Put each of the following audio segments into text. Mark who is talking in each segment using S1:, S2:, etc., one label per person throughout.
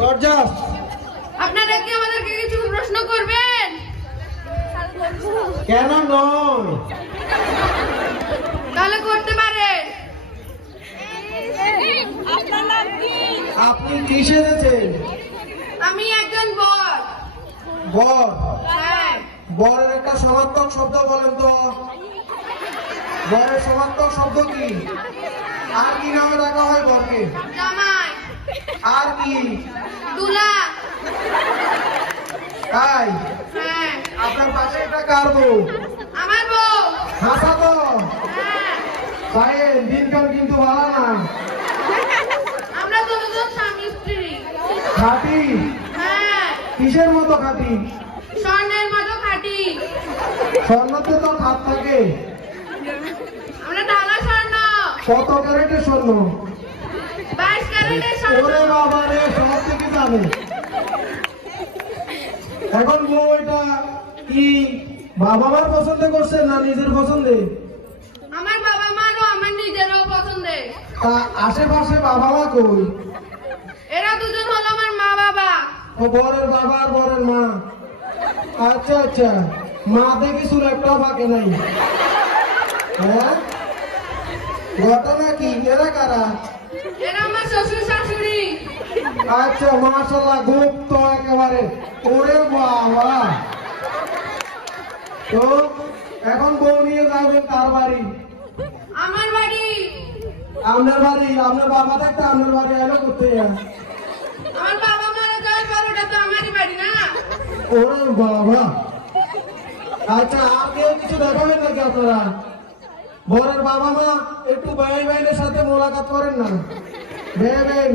S1: Gorgeous. আপনারা কি আমাদেরকে কিছু প্রশ্ন করবেন? কেন নয়?
S2: তাহলে করতে পারেন
S1: আপনি কি সেজেছেন?
S2: আমি একজন বর।
S1: বর?
S2: হ্যাঁ।
S1: বরের একটা সমার্থক শব্দ বলেন তো। বরের সমার্থক শব্দ কি? আর কি নামে রাখা হয় বরকে? আর কি?
S2: দুলা।
S1: তাই?
S2: হ্যাঁ।
S1: আপনার পাশে একটা কার বউ?
S2: আমার বউ।
S1: হাসা তো?
S2: হ্যাঁ।
S1: তাই দিনকাল কিন্তু ভালো না
S2: আমরা দুজন স্বামী স্ত্রী।
S1: খাটি?
S2: হ্যাঁ।
S1: কিসের মতো খাটি?
S2: স্বর্ণের মতো খাটি।
S1: স্বর্ণতে তো খাত থাকে।
S2: আমরা ঢালা স্বর্ণ।
S1: কত ক্যারেটের স্বর্ণ? ওরে বাবা রে সব থেকে জানে এখন বউটা কি বাবা মার পছন্দ করছে না নিজের পছন্দে?
S2: আমার বাবা মারও আমার নিজেরও পছন্দের
S1: তা আশেপাশে বাবা মা কই?
S2: এরা দুজন হলো আমার মা বাবা।
S1: ও বরের বাবা আর বরের মা। আচ্ছা আচ্ছা। মা দেখি চুল একটাও ফাঁকে নাই। হ্যাঁ? ঘটনা কি এরা কারা?
S2: এরা
S1: আচ্ছা মাশাল্লাহ গুপ্ত একেবারে। ওরে বাবা। তো এখন বউ নিয়ে যাবেন তার বাড়ি?
S2: আমার বাড়ি।
S1: আপনার বাড়ি? আপনার বাবা থাকতে আপনার বাড়ি এলো করতে
S2: আমার বাবা মারা যাওয়ার পর ওটা তো আমারই বাড়ি না।
S1: ওরে বাবা। আচ্ছা আর কেউ কিছু দেখাবেন নাকি আপনারা? বরের বাবা মা একটু ভাই ভাইদের সাথে মোলাকাত করেন না। ভেবেন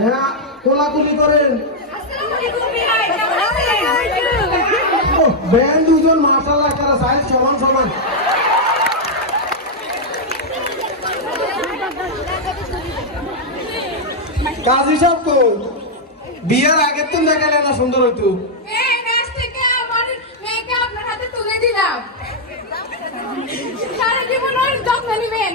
S1: হ্যাঁ কোলাকুলি করেন। ব্যান দুজন মার্শাল্লাহ তারা সাইজ সমান সমান। কাজ হিসাব তো বিয়ার আগের তো দেখালে না সুন্দর হইতো
S2: এই গাছ থেকে আমার মেয়েকে আপনার হাতে তুলে দিলাম সারা জীবন ওর যত্ন নেবেন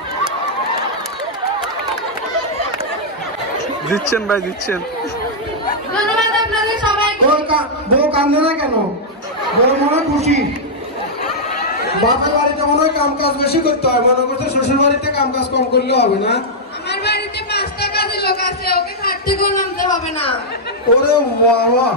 S3: দিচ্ছেন ভাই দিচ্ছেন
S1: বউ কান্দে না কেন? বউ মনে হয় খুশি। বাপের বাড়িতে মনে হয় কাম কাজ বেশি করতে হয়। মনে করছে শ্বশুর বাড়িতে কাম কাজ কম করলে হবে না।
S2: আমার বাড়িতে পাঁচটা কাজের লোক আছে ওকে নামতে হবে না।
S1: ওরে বাবা।